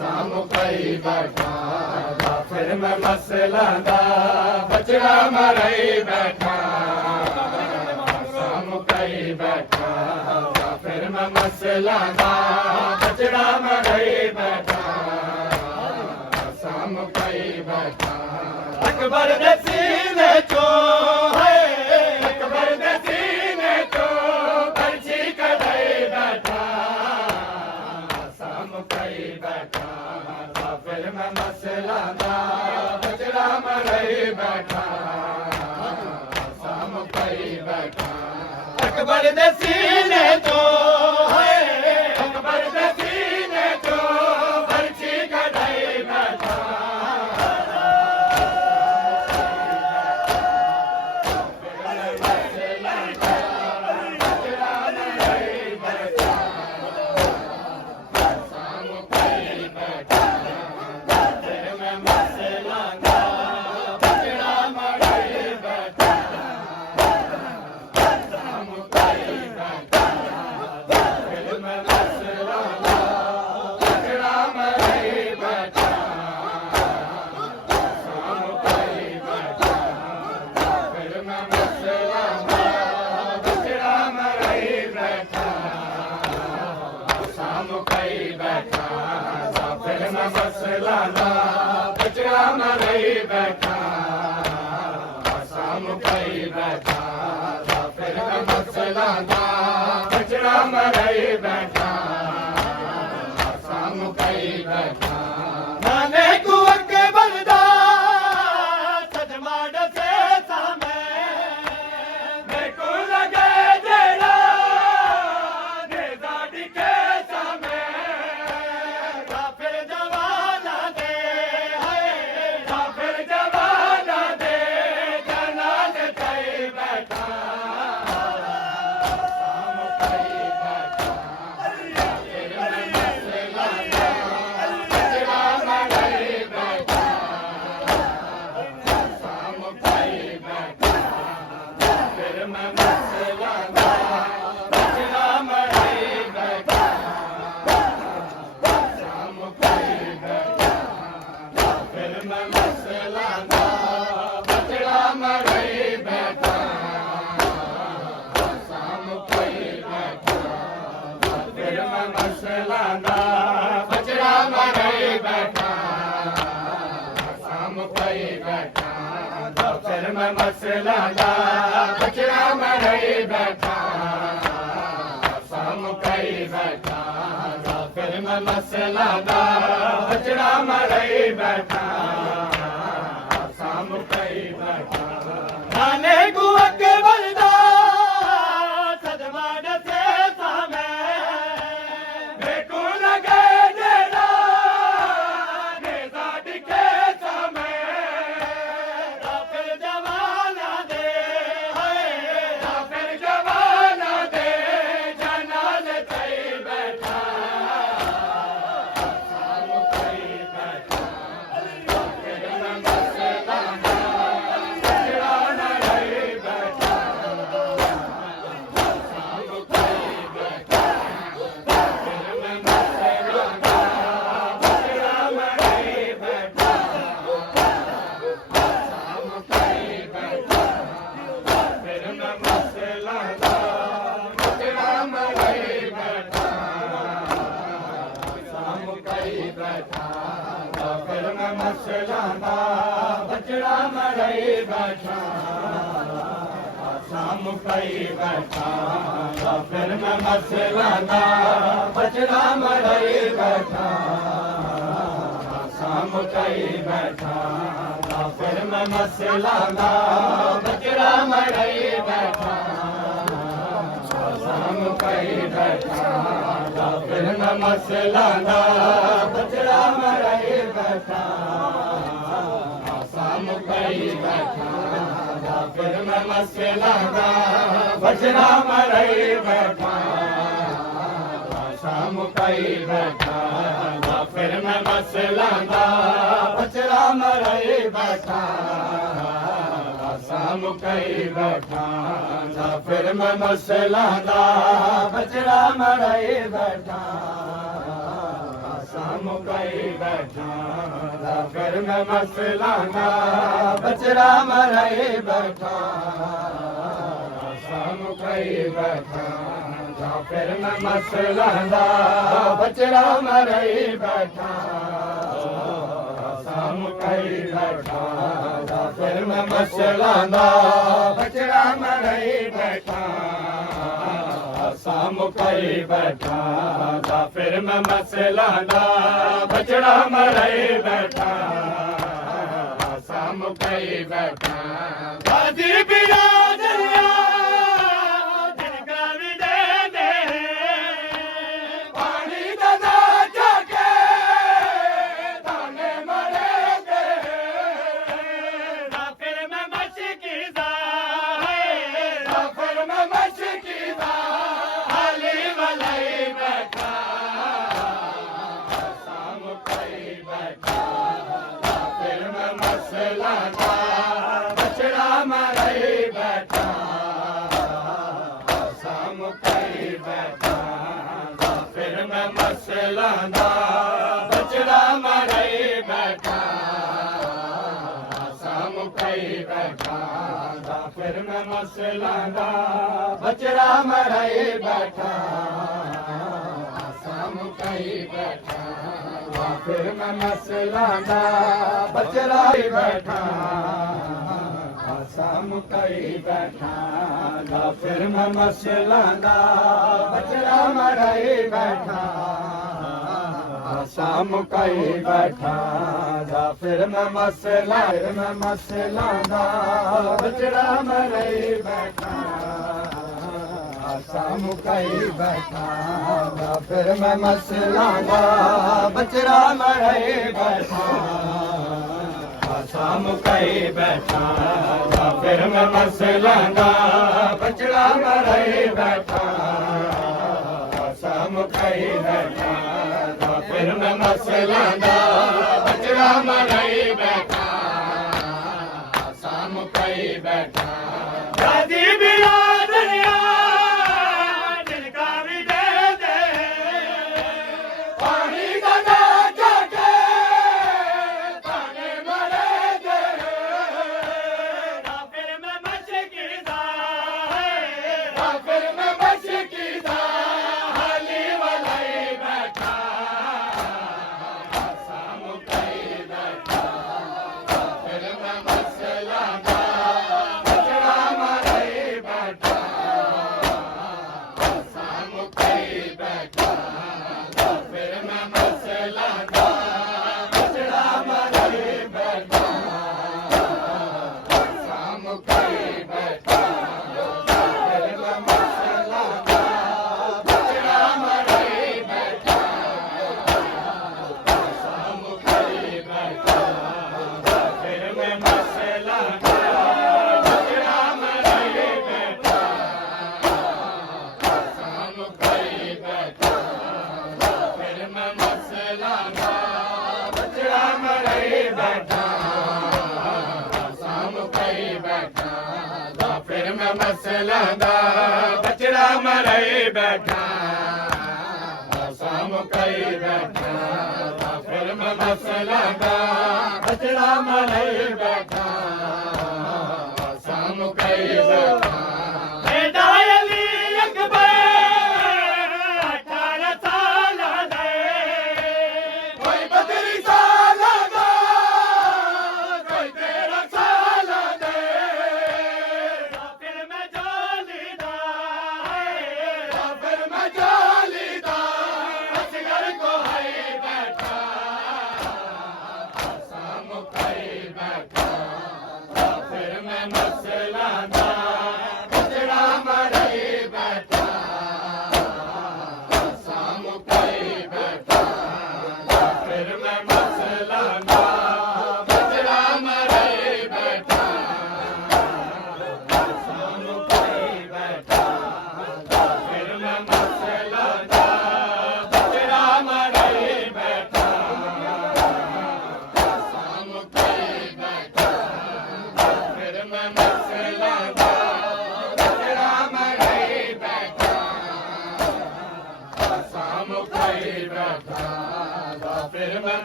मुकई बैठा फिर मैं मसला दा बचड़ा मरई बैठा मुकई बैठा फिर मैं मसला दा बचड़ा मरई बैठा मुकई बैठा अकबर दे सीने चो है अकबर दे सीने चो पर्ची कढ़ाई बैठा मुकई बैठा फिर मैं मसला दा बचड़ा मरई बैठा मुकई बैठा अकबर दे सीने चो है अकबर दे सीने चो पर्ची कढ़ाई बैठा मसला दा बचड़ा मरई बैठा मुकई बैठा फिर मैं मसला दा बचड़ा मरई बैठा मुकई बैठा नाने को अगे बलदा सजमा डसे सामे देखो लगे जेड़ा ने दादी के सामे बचड़ा मरई बैठा मुकई बैठा फिर मैं मसला दा बचड़ा मरई बैठा मुकई बैठा फिर मैं मसला दा बचड़ा मरई बैठा मुकई बैठा नाने को अगे बलदा सजमा डसे सामे फिर मैं मसला दा बचड़ा मरई बैठा मुकई बैठा फिर मैं मसला दा बचड़ा मरई बैठा मुकई बैठा फिर मैं मसला दा बचड़ा मरई बैठा मुकई बैठा फिर मैं मसला दा बचड़ा मरई बैठा मुकई बैठा फिर मैं मसला दा बचड़ा मरई बैठा मुकई बैठा फिर मैं मसला दा बचड़ा मरई बैठा मुकई बैठा फिर मैं मसला दा बचड़ा मरई बैठा मुकाई बैठा फिर मैं मसला दा बचड़ा मराई बैठा मुकाई बैठा फिर मैं मसला दा बचड़ा मराई बैठा मुकाई बैठा फिर मैं मसला दा बचड़ा मराई बैठा मुकाई बैठा फिर मैं मसला दा बचड़ा मराई बैठा मुकाई बैठा दादी बिरादरिया बचड़ा मराई बैठा मुकाई बैठा फिर मैं मसला दा बचड़ा मराई बैठा मुकाई बैठा फिर मैं मसला दा बचड़ा मराई बैठा मुकाई बैठा फिर मैं मसला दा बचड़ा बैठा मुकाई बैठा फिर मैं मसला दा बचड़ा मराई बैठा मुकाई बैठा फिर मैं मसला दा बचड़ा मराई बैठा मुकाई बैठा फिर मैं मसला दा बचड़ा मराई बैठा मुकाई बैठा फिर मैं मसला दा बचड़ा मराई बैठा मुकाई बैठा फिर मैं मसला दा बचड़ा मराई बैठा मुकाई बैठा दादी बिरादरिया मसला दा बचड़ा मराई बैठा मुकाई बैठा फिर मैं मसला दा बचड़ा मराई बैठा मुकाई बैठा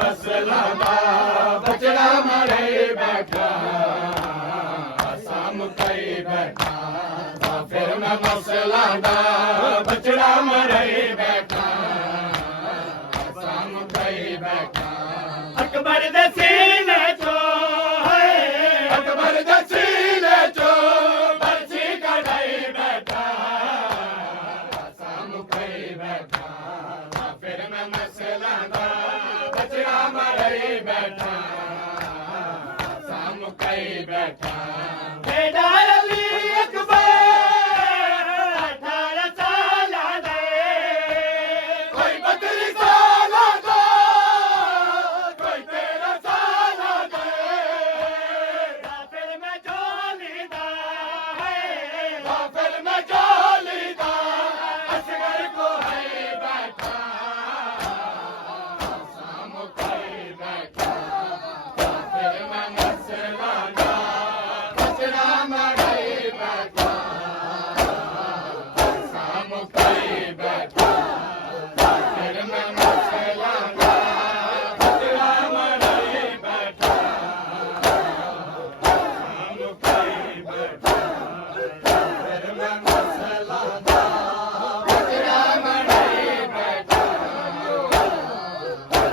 ਮਸਲਾ ਦਾ ਬਚੜਾ ਮਰੇ ਬੈਠਾ ਸਾਮ ਕਈ ਬੈਠਾ ਫਿਰ ਮੈਂ ਮਸਲਾ ਦਾ ਬਚੜਾ ਮਰੇ ਬੈਠਾ ਸਾਮ ਕਈ ਬੈਠਾ ਅਕਬਰ ਦੇ ਸੀਨੇ ਚੋਂ ਅਕਬਰ ਦੇ ਸੀਨੇ ਚੋਂ ਬਰਛੀ ਕਢਾਈ ਬੈਠਾ ਸਾਮ ਕਈ ਬੈਠਾ ਫਿਰ ਮੈਂ ਮਸਲਾ ਦਾ ਬਚੜਾ ਮਰੇ ਬੈਠਾ ਸਾਮ ਕਈ ਬੈਠਾ ਬੇਟਾ ਅਲੀ ਅਕਬਰ 18 ਸਾਲਾਂ ਦੇ ਕੋਈ 32 ਸਾਲਾਂ ਦਾ ਕੋਈ 13 ਸਾਲਾਂ ਦੇ ਫਿਰ ਮੈਂ ਝੋਲੀ ਦਾ ਫਿਰ ਮੈਂ ਝੋਲੀ ਦਾ ਅਸਗਰ ਕੋ ਹੈ ਬੈਠਾ ਸਾਮ ਕਈ ਬੈਠਾ ਫਿਰ ਮੈਂ ਮਸਲਾ ਦਾ ਬਚੜਾ ਮਰੇ ਬੈਠਾ ਸਾਮ ਕਈ ਬੈਠਾ ਫਿਰ ਮੈਂ ਮਸਲਾ ਦਾ ਬਚੜਾ ਮਰੇ ਬੈਠਾ ਸਾਮ ਕਈ ਬੈਠਾ ਫਿਰ ਮੈਂ ਮਸਲਾ ਦਾ ਬਚੜਾ ਮਰੇ ਬੈਠਾ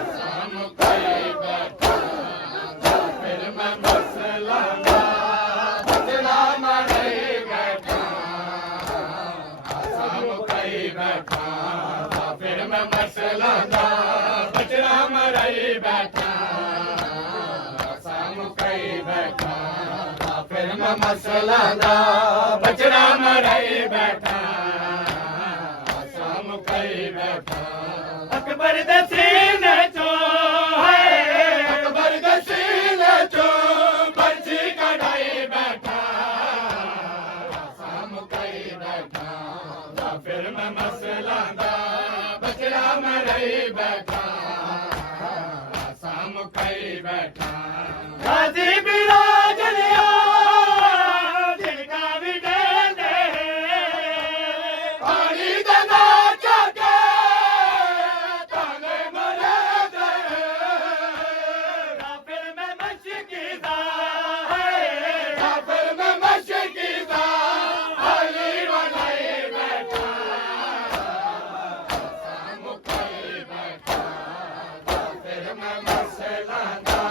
ਸਾਮ ਕਈ ਬੈਠਾ ਫਿਰ ਮੈਂ ਮਸਲਾ ਦਾ ਬਚੜਾ ਮਰੇ ਬੈਠਾ ਸਾਮ ਕਈ ਬੈਠਾ ਫਿਰ ਮੈਂ ਮਸਲਾ ਦਾ ਬਚੜਾ ਮਰੇ ਬੈਠਾ ਸਾਮ ਕਈ ਬੈਠਾ ਫਿਰ ਮੈਂ ਮਸਲਾ ਦਾ ਬਚੜਾ ਮਰੇ ਬੈਠਾ ਸਾਮ ਕਈ ਬੈਠਾ ਅਕਬਰ ਦੇ ਸੀਨੇ ਚੋਂ ਅਕਬਰ ਦੇ ਸੀਨੇ ਚੋਂ ਬਰਛੀ ਕਢਾਈ ਬੈਠਾ ਸਾਮ ਕਈ ਬੈਠਾ ਫਿਰ ਮੈਂ ਮਸਲਾ ਦਾ ਬਚੜਾ ਮਰੇ ਬੈਠਾ ਸਾਮ ਕਈ ਬੈਠਾ ਗਾਜ਼ੀ ਬਿਰਾਜ ਲਿਆ ਜਿਨਕਾ ਵੀ ਦੇ ਪਾਣੀ ਦਾ ਨਾ ਚਾਕੇ ਤਾਨੇ ਮਰੇ ਦੇ ਫਿਰ ਮੈਂ ਮਸ਼ਕੀ ਦਾ ਫਿਰ ਮੈਂ ਮਸ਼ਕੀ ਦਾ ਹਲੀ ਵਨਾਈ ਬੈਠਾ ਸਾਮ ਕਈ ਬੈਠਾ ਫਿਰ ਮੈਂ ਮਸਲਾ ਦਾ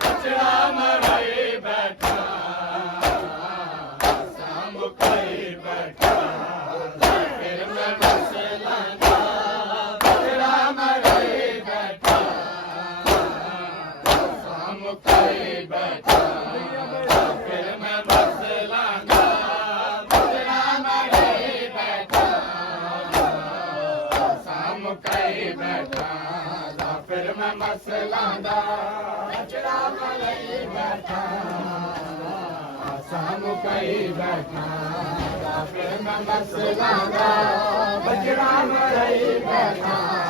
ਬਚੜਾ ਮਰੇ ਬੈਠਾ ਸਾਮ ਕਈ ਬੈਠਾ ਫਿਰ ਮੈਂ ਮਸਲਾ ਦਾ ਬਚੜਾ ਮਰੇ ਬੈਠਾ ਸਾਮ ਕਈ ਬੈਠਾ ਫਿਰ ਮੈਂ ਮਸਲਾ ਦਾ ਬਚੜਾ ਮਰੇ ਬੈਠਾ ਸਾਮ ਕਈ ਬੈਠਾ ਫਿਰ ਮੈਂ ਮਸਲਾ ਦਾ ਬਚੜਾ ਮਰੇ ਬੈਠਾ ਸਾਮ ਕਈ ਬੈਠਾ ਫਿਰ ਮੈਂ ਮਸਲਾ ਦਾ ਬਚੜਾ ਮਰੇ ਬੈਠਾ